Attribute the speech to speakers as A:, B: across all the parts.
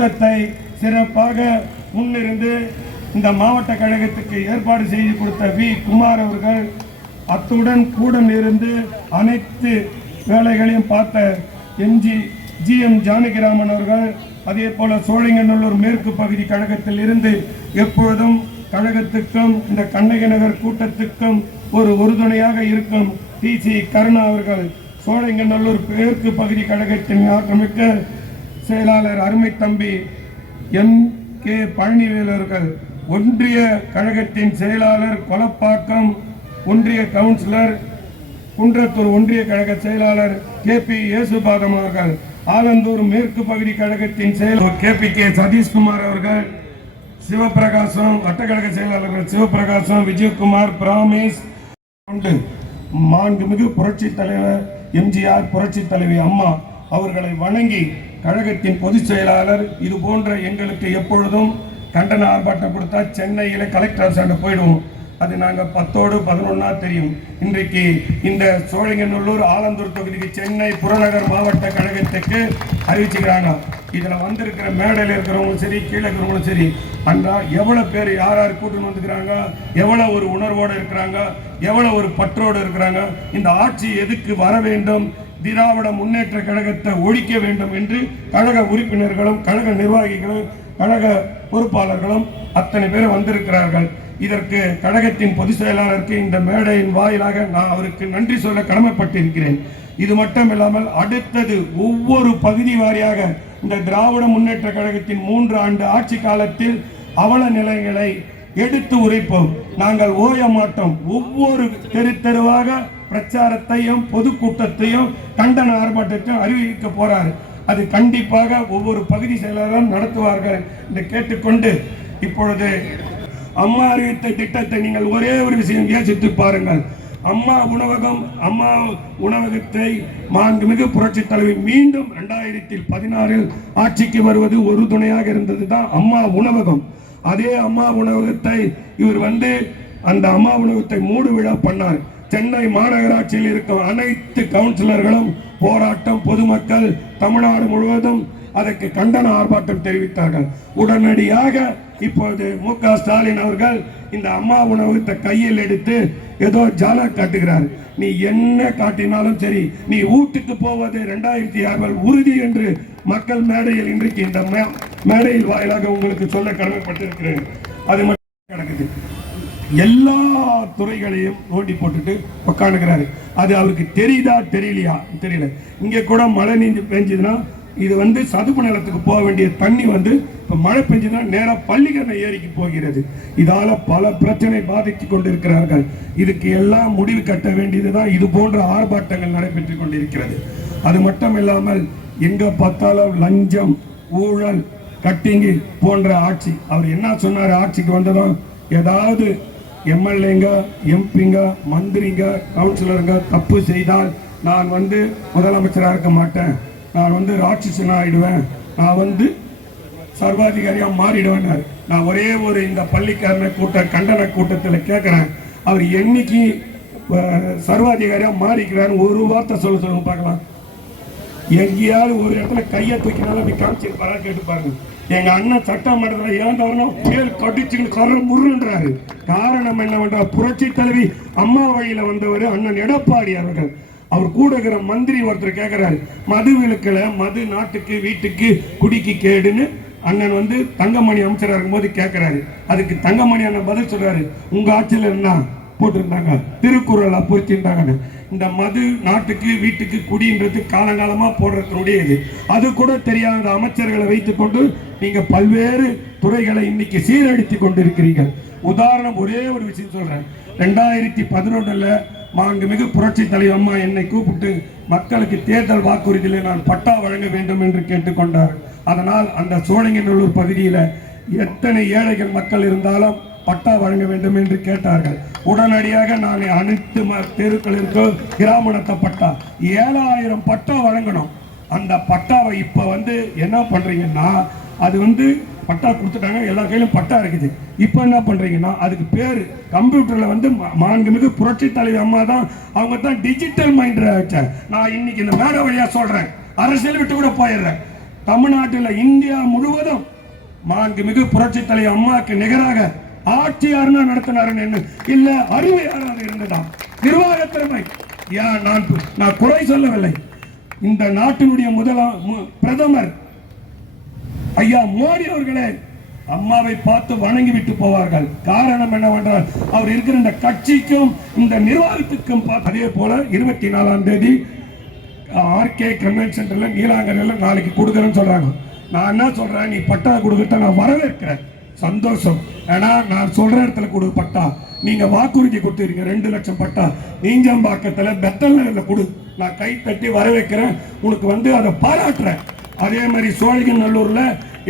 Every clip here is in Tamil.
A: கூட்டத்தை சிறப்பாக முன்னிருந்து இந்த மாவட்ட கழகத்துக்கு ஏற்பாடு செய்து கொடுத்த வி. குமார் அவர்கள் அத்துடன் கூட இருந்து அனைத்து வேலைகளையும் பார்த்த எம்ஜி ஜி. எம். ஜானகிராமன் அவர்கள் அதே போல சோழிங்கநல்லூர் மேற்கு பகுதி கழகத்தில் இருந்து எப்பொழுதும் கழகத்துக்கும் இந்த கண்ணகி நகர் கூட்டத்துக்கும் ஒரு உறுதுணையாக இருக்கும் டி. சி. கருணா அவர்கள் சோழிங்கநல்லூர் மேற்கு பகுதி கழகத்தின் ஆக்கிரமிக்க செயலாளர் அருமை தம்பி எம் கே பழனிவேல் அவர்கள் ஒன்றிய கழகத்தின் செயலாளர் கொலப்பாக்கம் ஒன்றிய கவுன்சிலர் குன்றத்தூர் ஒன்றிய கழக செயலாளர் கே பி இயேசுபாதம் அவர்கள் ஆலந்தூர் மேற்கு பகுதி கழகத்தின் செயலாளர் கே பி கே சதீஷ்குமார் அவர்கள் சிவபிரகாசம் வட்டக்கழக செயலாளர்கள் சிவபிரகாசம் விஜயகுமார் பிராமேஷ் மாண்புமிகு புரட்சி தலைவர் எம்ஜிஆர் புரட்சி தலைவி அம்மா அவர்களை வணங்கி கழகத்தின் பொதுச் செயலாளர் இது போன்ற எங்களுக்கு எப்பொழுதும் கண்டன ஆர்ப்பாட்டம் கொடுத்தா சென்னையில் கலெக்டர் ஆஃபீஸாண்ட போயிடுவோம். அது நாங்கள் பத்தோடு பதினொன்னா தெரியும். இன்றைக்கு இந்த சோழிங்கநல்லூர் ஆலந்தூர் தொகுதிக்கு சென்னை புறநகர் மாவட்ட கழகத்துக்கு அறிவிச்சுக்கிறாங்க. இதில் வந்திருக்கிற மேடையில் இருக்கிறவங்களும் சரி கீழே இருக்கிறவங்களும் சரி அன்றா எவ்வளோ பேர் யார் யார் கூட்டுன்னு வந்துக்கிறாங்க? எவ்வளோ ஒரு உணர்வோடு இருக்கிறாங்க? எவ்வளோ ஒரு பற்றோடு இருக்கிறாங்க? இந்த ஆட்சி எதுக்கு வர வேண்டும்? திராவிட முன்னேற்ற கழகத்தை ஒழிக்க வேண்டும் என்று கழக உறுப்பினர்களும் கழக நிர்வாகிகளும் கழக பொறுப்பாளர்களும் அத்தனை பேர் வந்திருக்கிறார்கள். இதற்கு கழகத்தின் பொதுச் செயலாளருக்கு இந்த மேடையின் வாயிலாக நான் அவருக்கு நன்றி சொல்ல கடமைப்பட்டிருக்கிறேன். இது மட்டுமில்லாமல் அடுத்தது ஒவ்வொரு பகுதி வாரியாக இந்த திராவிட முன்னேற்ற கழகத்தின் மூன்று ஆண்டு ஆட்சி காலத்தில் அவல நிலைகளை எடுத்து உரைப்போம். நாங்கள் ஓய மாட்டோம். ஒவ்வொரு தெரு தெருவாக பிரச்சாரத்தையும் பொதுக்கூட்டத்தையும் கண்டன ஆர்ப்பாட்டத்தையும் அறிவிக்க போறாரு. அது கண்டிப்பாக ஒவ்வொரு பகுதி செயலாளரும் நடத்துவார்கள் என்று கேட்டுக்கொண்டு இப்பொழுது அம்மா அறிவித்த திட்டத்தை நீங்கள் ஒரே ஒரு விஷயம் யோசித்து பாருங்கள். அம்மா உணவகம் அம்மா உணவகத்தை மாண்புமிகு புரட்சி தலைவி மீண்டும் ரெண்டாயிரத்தி பதினாறில் ஆட்சிக்கு வருவது ஒரு துணையாக இருந்தது தான் அம்மா உணவகம். அதே அம்மா உணவகத்தை இவர் வந்து அந்த அம்மா உணவகத்தை மூடு விழா பண்ணார். சென்னை மாநகராட்சியில் இருக்கும் அனைத்து கவுன்சிலர்களும் போராட்டம் பொதுமக்கள் தமிழ்நாடு முழுவதும் அதற்கு கண்டன ஆர்ப்பாட்டம் தெரிவித்தார்கள். உடனடியாக இப்போது மு க ஸ்டாலின் அவர்கள் இந்த அம்மா உணவகத்தை கையில் எடுத்து ஏதோ ஜாலா காட்டுகிறார். நீ என்ன காட்டினாலும் சரி நீ வீட்டுக்கு போவது ரெண்டாயிரத்தி ஆறு உறுதி என்று மக்கள் மேடையில் இன்றைக்கு இந்த மே- மேடையில் வாயிலாக உங்களுக்கு சொல்ல கடமைப்பட்டிருக்கிறேன். அது மட்டும் நடக்குது. எல்லா துறைகளையும் நோண்டி போட்டுட்டு உட்காந்துக்கிறாரு அது அவருக்கு தெரியுதா தெரியலையா? தெரியல. இங்கே கூட மழை நீந்து பெஞ்சதுன்னா இது வந்து சதுப்பு நிலத்துக்கு போக வேண்டிய தண்ணி வந்து இப்போ மழை பெஞ்சதுன்னா நேராக பள்ளிக்கரணை ஏரிக்கு போகிறது. இதால பல பிரச்சனை பாதித்து கொண்டிருக்கிறார்கள். இதுக்கு எல்லாம் முடிவு கட்ட வேண்டியது தான் இது போன்ற ஆர்ப்பாட்டங்கள் நடைபெற்று கொண்டிருக்கிறது. அது மட்டும் இல்லாமல் எங்க பார்த்தாலும் லஞ்சம் ஊழல் கட்டிங்கு போன்ற ஆட்சி. அவர் என்ன சொன்னார்? ஆட்சிக்கு வந்ததும் ஏதாவது எம்எல்ஏங்க எம்பிங்க மந்திரிங்க கவுன்சிலருங்க தப்பு செய்தால் நான் வந்து முதலமைச்சராக இருக்க மாட்டேன். நான் வந்து ராட்சசன் ஆகிடுவேன் நான் வந்து சர்வாதிகாரியாக மாறிடுவேன்னாரு நான். ஒரே ஒரு இந்த பள்ளிக்காரனை கூட்ட கண்டன கூட்டத்தில் கேட்குறேன் அவர் என்னைக்கு சர்வாதிகாரியாக மாறிக்கிறான்னு ஒரு வார்த்தை சொல்ல சொல்லுங்க பார்க்கலாம். எங்கேயாவது ஒரு இடத்துல கையை தூக்கினாலும் அப்படி காமிச்சிருப்பாரா கேட்டு பாருங்க. எங்க அண்ணன் சட்டமன்றத்தில் இறந்தவர்னா பேர் கடிச்சுக்கிட்டு கர முருன்றாரு. காரணம் என்னவென்றா புரட்சி தலைவி அம்மா வழியில வந்தவர் அண்ணன் எடப்பாடி அவர்கள். அவர் கூட இருக்கிற மந்திரி ஒருத்தர் கேட்கிறாரு மது விழுக்கல மது நாட்டுக்கு வீட்டுக்கு குடிக்கு கேடுன்னு. அண்ணன் வந்து தங்கமணி அமைச்சராக இருக்கும்போது கேட்கிறாரு அதுக்கு தங்கமணி அண்ணன் பதில் சொல்றாரு உங்க ஆட்சியில் என்ன போட்டிருந்தாங்க? திருக்குறள் பொருத்திருந்தாங்க இந்த மது நாட்டுக்கு வீட்டுக்கு குடின்றது காலங்காலமாக போடுறதுனுடைய இது அது கூட தெரியாத அமைச்சர்களை வைத்துக்கொண்டு நீங்கள் பல்வேறு துறைகளை இன்னைக்கு சீரழித்து கொண்டிருக்கிறீர்கள். உதாரணம் ஒரே ஒரு விஷயம் சொல்கிறேன் ரெண்டாயிரத்தி பதினொன்றில் மாண்புமிகு புரட்சி தலைவர் அம்மா என்னை கூப்பிட்டு மக்களுக்கு தேர்தல் வாக்குறுதியில் நான் பட்டா வழங்க வேண்டும் என்று கேட்டுக்கொண்டார் அதனால் அந்த சோழங்கநல்லூர் பகுதியில் எத்தனை ஏழைகள் மக்கள் இருந்தாலும் பட்டா வழங்க வேண்டும் என்று கேட்டார்கள். உடனடியாக நான் அனைத்து ம- தெருக்களிற்கும் கிராமணத்த பட்டா ஏழாயிரம் பட்டா வழங்கணும். அந்த பட்டாவை இப்போ வந்து என்ன பண்றீங்கன்னா அது வந்து பட்டா கொடுத்துட்டாங்க எல்லா கையிலும் பட்டா இருக்குது. இப்போ என்ன பண்றீங்கன்னா அதுக்கு பேர் கம்ப்யூட்டர்ல வந்து மா- மாண்புமிகு புரட்சி தலைவி அம்மா தான் அவங்க தான் டிஜிட்டல் மைண்ட் நான் இன்னைக்கு இந்த மேடை வழியா சொல்றேன். அரசியல் விட்டு கூட போயிடுறேன். தமிழ்நாட்டில் இந்தியா முழுவதும் மாண்புமிகு புரட்சி தலைவி அம்மாவுக்கு நிகராக ஆட்சியாருன்னா நடத்தினாருன்னு என்ன இல்ல அருமையாராக இருந்ததா நிர்வாக திறமை. நான் நான் குறை சொல்லவில்லை. இந்த நாட்டினுடைய முதலா பிரதமர் ஐயா மோடி அவர்களே அம்மாவை பார்த்து வணங்கி விட்டு போவார்கள். காரணம் என்னவென்றால் அவர் இருக்கிற இந்த கட்சிக்கும் இந்த நிர்வாகத்துக்கும் பா- அதே போல இருபத்தி நாலாம் தேதி ஆர்கே கன்வென்ஷன் சென்டர்ல நாளைக்கு கொடுக்குறேன்னு சொல்றாங்க. நான் என்ன சொல்றேன்? நீ பட்டா கொடுக்கறத நான் வரவேற்கிறேன். சந்தோஷம். ஏன்னா நான் சொல்ற இடத்துல கொடு பட்டா. நீங்க வாக்குறுதி கொடுத்துருங்க ரெண்டு லட்சம் பட்டா. நீஞ்சம்பாக்கத்துல பெத்தல் நகர்ல கொடு. நான் கை தட்டி வரவேற்கிறேன். உனக்கு வந்து அதை பாராட்டுறேன். அதே மாதிரி சோழிங்கநல்லூர்ல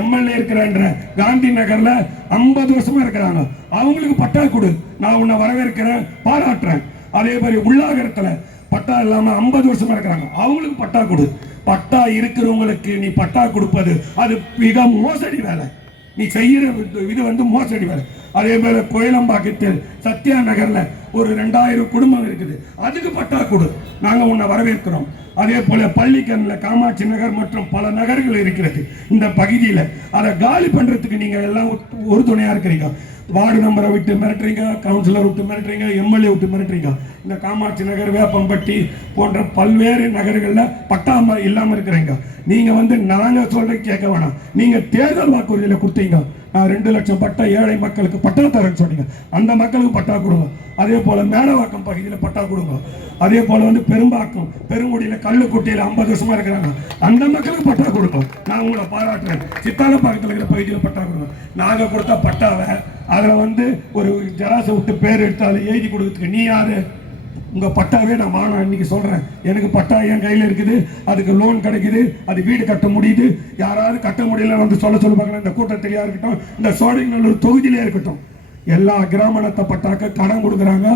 A: எம்எல்ஏ இருக்கிறன்ற காந்தி நகர்ல ஐம்பது வருஷமா இருக்கிறாங்க. அவங்களுக்கு பட்டா கொடு. நான் உன்னை வரவேற்கிறேன் பாராட்டுறேன். அதே மாதிரி உள்ளாகரத்துல பட்டா இல்லாம ஐம்பது வருஷமா இருக்கிறாங்க. அவங்களுக்கு பட்டா கொடு. பட்டா இருக்கிறவங்களுக்கு நீ பட்டா கொடுப்பது அது மிக மோசடி வேலை. நீ செய்யற இது- இது வந்து மோசடி வேலை. அதே போல கோயிலம்பாக்கத்தில் சத்யா நகர்ல ஒரு ரெண்டாயிரம் குடும்பம் இருக்குது. அதுக்கு பட்டா கொடு. நாங்க உன்னை வரவேற்கிறோம். அதே போல பள்ளிக்கண்ணில் காமாட்சி நகர் மற்றும் பல நகர்கள் இருக்கிறது. இந்த பகுதியில் அதை காலி பண்றதுக்கு நீங்க எல்லாம் ஒரு துணையா இருக்கிறீங்க. வார்டு நம்பரை விட்டு மிரட்டுறீங்க கவுன்சிலர் விட்டு மிரட்டுறீங்க எம்எல்ஏ விட்டு மிரட்டுறீங்க. இந்த காமாட்சி நகர் வேப்பம்பட்டி போன்ற பல்வேறு நகர்களில் பட்டாம இல்லாமல் இருக்கிறீங்க. நீங்கள் வந்து நாங்கள் சொல்ற கேட்க வேணாம். நீங்கள் தேர்தல் வாக்குறுதியில் கொடுத்தீங்க. நான் ரெண்டு லட்சம் பட்டா ஏழை மக்களுக்கு பட்டா தரேன்னு சொன்னீங்க. அந்த மக்களுக்கு பட்டா கொடுங்க. அதே போல் மேடவாக்கம் பகுதியில் பட்டா கொடுங்க. அதே போல் வந்து பெரும்பாக்கம் பெருங்குடியில் கல்லுக்குட்டியில் ஐம்பது வருஷமாக இருக்கிறாங்க. அந்த மக்களுக்கு பட்டா கொடுங்க. நான் உங்களை பாராட்டுறேன். சித்தாலப்பாக்கத்தில் இருக்கிற பகுதியில் பட்டா கொடுங்க. நாங்கள் கொடுத்த பட்டாவை அதில் வந்து ஒரு ஜராசை விட்டு பேர் எடுத்து எழுதி கொடுக்குறதுக்கு நீ யார்? உங்கள் பட்டாவே நான் மாணவன் இன்னைக்கு சொல்கிறேன் எனக்கு பட்டா என் கையில் இருக்குது. அதுக்கு லோன் கிடைக்குது. அது வீடு கட்ட முடியுது. யாராவது கட்ட முடியல வந்து சொல்ல சொல்ல இந்த கூட்டத்திலையாக இருக்கட்டும் இந்த சோழிங்கநல்லூர் தொகுதியிலே இருக்கட்டும். எல்லா கிராமணத்தை பட்டாக்க கடன் கொடுக்குறாங்க.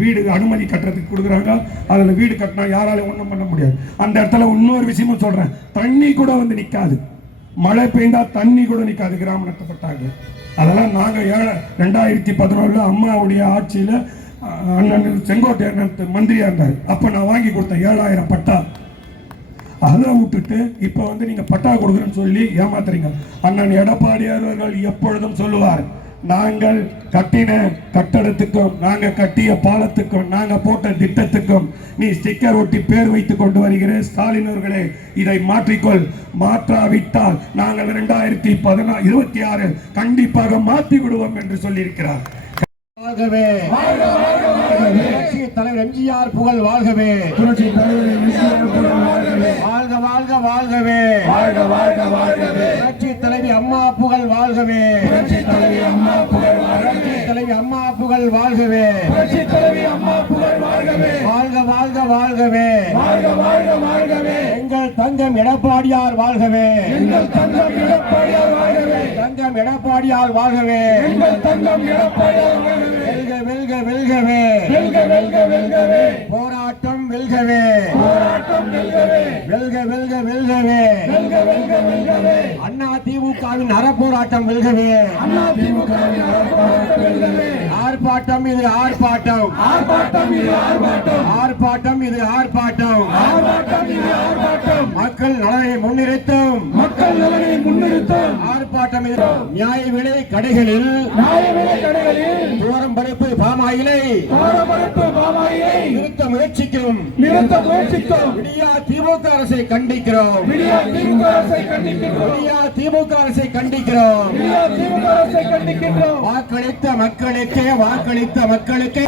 A: வீடு அனுமதி கட்டுறதுக்கு கொடுக்குறாங்க. அதில் வீடு கட்டினா யாராலையும் ஒன்றும் பண்ண முடியாது. அந்த இடத்துல இன்னொரு விஷயமும் சொல்கிறேன் தண்ணி கூட வந்து நிற்காது மழை பெய்ந்தால் தண்ணி கூட நிற்காது கிராமணத்தை பட்டாக்க. அதெல்லாம் நாங்கள் ஏழை ரெண்டாயிரத்தி பதினொன்றில் அம்மாவுடைய ஆட்சியில் அண்ணன் செங்கோட்டையன் மந்திரியாக இருந்தார். அப்போ நான் வாங்கி கொடுத்தேன் ஏழாயிரம் பட்டா. அதை விட்டுட்டு இப்போ வந்து நீங்கள் பட்டா கொடுக்குறேன்னு சொல்லி ஏமாத்துறீங்க. அண்ணன் எடப்பாடியார் அவர்கள் எப்பொழுதும் சொல்லுவார் நாங்கள் கட்டின கட்டடத்துக்கும் நாங்க கட்டிய பாலத்துக்கும் நாங்க போட்ட திட்டத்துக்கும் நீ ஸ்டிக்கர் ஒட்டி பேர் வைத்துக் கொண்டு வருகிற. ஸ்டாலின் அவர்களே இதை மாற்றிக்கொள். மாற்றாவிட்டால் நாங்கள் இரண்டாயிரத்தி பதினா இருபத்தி ஆறு கண்டிப்பாக மாற்றி விடுவோம் என்று சொல்லியிருக்கிறார்.
B: வாழ்கவே. தலைவர் எம்ஜிஆர் புகழ் வாழ்கவே.
A: புரட்சி தலைவர் எம்ஜிஆர் புகழ் வாழ்கவே.
B: வாழ்க வாழ்க வாழ்கவே.
A: வாழ்க வாழ்க வாழ்கவே.
B: அம்மா புகழ் வாழ்கவே.
A: புரட்சி தலைவி அம்மா புகழ் வாழ்கவே.
B: தலைவி அம்மா புகழ் வாழ்கவே.
A: புரட்சி தலைவி அம்மா புகழ் வாழ்கவே.
B: வாழ்க வாழ்க வாழ்கவே.
A: வாழ்க வாழ்க வாழ்கவே.
B: எங்கள் தங்கம் எடப்பாடியார் வாழ்கவே.
A: எங்கள் தங்கம் எடப்பாடியார் வாழ்கவே.
B: தங்கம் எடப்பாடியார் வாழ்கவே.
A: எங்கள் தங்கம் எடப்பாடியார் வாழ்கவே.
B: வெல்க வெல்க வெல்கவே.
A: வெல்க வெல்க வெல்கவே.
B: போராட்டம் வெல்கவே.
A: போராட்டம் வெல்கவே.
B: வெல்க வெல்க வெல்கவே.
A: வெல்க வெல்க வெல்கவே.
B: அண்ணா திமுகவின் அறப்போராட்டம் வெல்கவே.
A: அண்ணா திமுகவின் ஆர்ப்பாட்டம் வெல்கவே.
B: ஆர்ப்பாட்டம் இது ஆர்ப்பாட்டம்.
A: ஆர்ப்பாட்டம் இது ஆர்ப்பாட்டம்.
B: ஆர்ப்பாட்டம் இது ஆர்ப்பாட்டம்.
A: ஆர்ப்பாட்டம் இது ஆர்ப்பாட்டம்.
B: மக்கள் நலனை முன்னிறுத்தும்.
A: நலனை முன்னிறுத்தும்
B: ஆர்ப்பாட்டம் நியாய விலை கடைகளில்
A: நியாய விலை கடைகளில்
B: தூரம் பருப்பு பாமாயிலை
A: பாரபரப்பு பாமாயை
B: நிறுத்த முயற்சிக்கும்
A: நிறுத்த முயற்சித்தோம்
B: விடியா திமுக அரசை கண்டிக்கிறோம்.
A: விடியா திமுக அரசை கண்டிக்கின்றோம்.
B: விடியா திமுக அரசை கண்டிக்கிறோம்.
A: விடியா திமுக அரசை கண்டிக்கின்றோம்.
B: வாக்களித்த மக்களுக்கே வாக்களித்த மக்களுக்கே.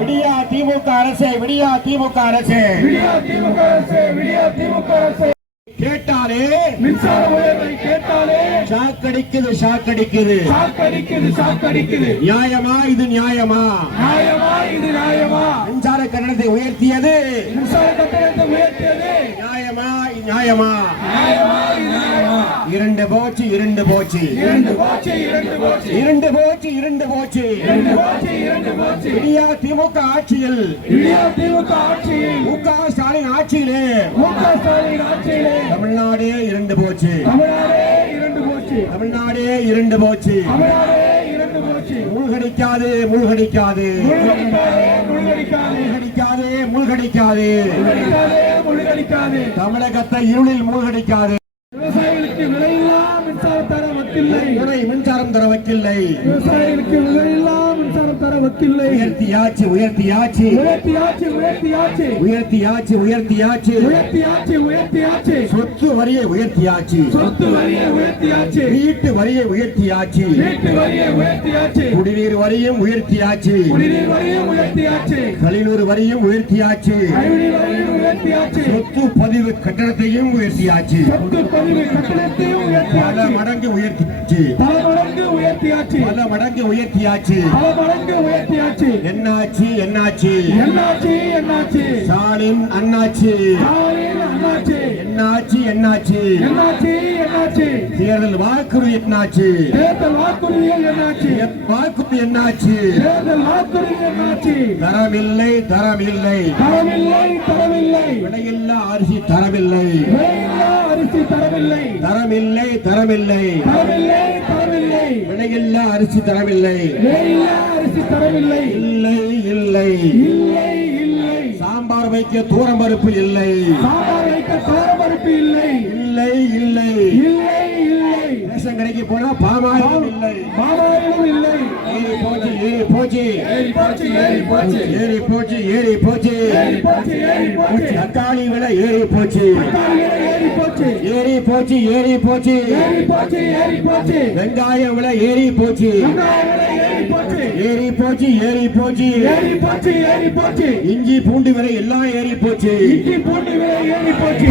B: விடியா திமுக அரசே விடியா திமுக அரசே.
A: விடியா திமுக அரசு விடியா திமுக அரசு.
B: கேட்டாலே
A: மின்சார உயர்வை கேட்டாலே
B: ஷாக்கடிக்குது ஷாக்கடிக்குது
A: சாக்கடிக்குது சாக்கடிக்குது.
B: நியாயமா இது நியாயமா?
A: நியாயமா இது நியாயமா?
B: மின்சார கட்டணத்தை உயர்த்தியது.
A: மின்சார கட்டணத்தை உயர்த்தியது.
B: நியாயமா நியாயமா?
A: நியாயமா
B: இரண்டு போச்சு இரண்டு போச்சு.
A: இரண்டு போச்சு இரண்டு போச்சு.
B: இரண்டு போச்சு இரண்டு போச்சு.
A: இரண்டு போச்சு இரண்டு போச்சு.
B: விடியா திமுக ஆட்சியில்.
A: விடியா திமுக ஆட்சியில்.
B: மு க ஸ்டாலின் ஆட்சியிலே.
A: மு க ஸ்டாலின் ஆட்சியிலே.
B: தமிழ்நாடே இரண்டு போச்சு.
A: தமிழ்நாடே இரண்டு போச்சு.
B: தமிழ்நாடே இரண்டு போச்சு.
A: தமிழ்நாடே இரண்டு போச்சு.
B: மூழ்கடிக்காது மூழ்கடிக்காது.
A: முழுகடிக்காதே முழுகடிக்காதே.
B: மூழ்கடிக்காது மூழ்கடிக்காது.
A: முழுகடிக்காதே முழுகடிக்காதே.
B: தமிழகத்தை இருளில் மூழ்கடிக்காது.
C: விவசாயிகளுக்கு விலையில்லா மின்சாரம் தர வக்கில்லை.
B: மின்சாரம் தர வக்கில்லை.
C: விவசாயிகளுக்கு விலையில்லா மின்சாரம் தர வக்கில்லை
B: உயர்த்தியாச்சு உயர்த்தியாச்சு.
C: உயர்த்தியாச்சு உயர்த்தியாச்சு.
B: உயர்த்தியாச்சு உயர்த்தியாச்சு.
C: உயர்த்தியாச்சு உயர்த்தியாச்சு.
B: சொத்து வரியை உயர்த்தியாச்சு.
C: சொத்து வரியை உயர்த்தியாச்சு.
B: வீட்டு வரியை உயர்த்தியாச்சு.
C: வீட்டு வரியை உயர்த்தியாச்சு.
B: குடிநீர் வரியும் உயர்த்தியாச்சு.
C: குடிநீர் உயர்த்தியாச்சு.
B: வரியும் உயர்த்தியாச்சு. சொத்து பதிவு கட்டணத்தையும் உயர்த்தியாச்சு.
C: சொத்து பதிவு கட்டணத்தையும்
B: பல
C: உயர்த்தியாச்சு
B: மடங்கு உயர்த்தியாச்சு.
C: பல மடங்கு உயர்த்தியாச்சு.
B: பல மடங்கு உயர்த்தியாச்சு.
C: பல மடங்கு உயர்த்தியாச்சு
B: என்னாச்சு என்னாச்சு?
C: என்னாச்சு என்னாச்சு?
B: ஸ்டாலின் அண்ணாச்சு.
C: ஸ்டாலின் அண்ணாச்சு.
B: என்னாச்சு என்னாச்சு?
C: என்னாச்சு என்னாச்சு?
B: தேர்தல் வாக்குறுதி என்னாச்சு?
C: தேர்தல் வாக்குறுதிகள் என்னாச்சு?
B: வாக்குறுதி என்னாச்சு?
C: தேர்தல் வாக்குறுதி என்னாச்சு?
B: தரமில்லை தரமில்லை.
C: தரவில்லை தரவில்லை
B: விலையில்லா அரிசி தரவில்லை
C: விலையில்லா அரிசி
B: தரமில்லை. தரமில்லை
C: தரவில்லை தரவில்லை
B: விலையில்லா அரிசி தரவில்லை.
C: அரிசி தரவில்லை.
B: இல்லை. இல்லை
C: இல்லை.
B: சாம்பார் வைக்க தூரம் பருப்பு இல்லை.
C: சாம்பார் வைக்க காரமறுப்பு இல்லை.
B: இல்லை இல்லை.
C: இல்லை இல்லை.
B: ரேஷன் கடைக்கு போனா பாமாயிரம் இல்லை.
C: மாமாயிலும் இல்லை.
B: ஏறி போச்சு ஏறி போச்சு.
C: ஏறி போச்சு ஏறி போச்சு.
B: ஏறி போச்சு ஏறி போச்சு.
C: ஏறி போச்சு ஏறி போச்சு.
B: தக்காளி விலை ஏறி போச்சு.
C: ஏறி போச்சு.
B: ஏறி போச்சு ஏறி போச்சு.
C: ஏறி போச்சு ஏறி போச்சு.
B: வெங்காயம் விலை ஏறி போச்சு.
C: வெங்காய விலை ஏறி போச்சு.
B: ஏறி போச்சு ஏறி போச்சு.
C: ஏறி போச்சு ஏறி போச்சு.
B: இஞ்சி பூண்டு விலை எல்லாம் ஏறி போச்சு.
C: இட்லி பூண்டு விலை ஏறி போச்சு.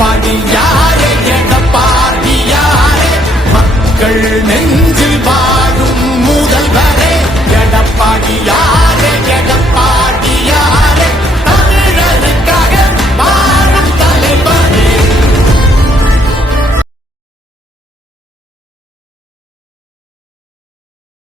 D: பாடியா?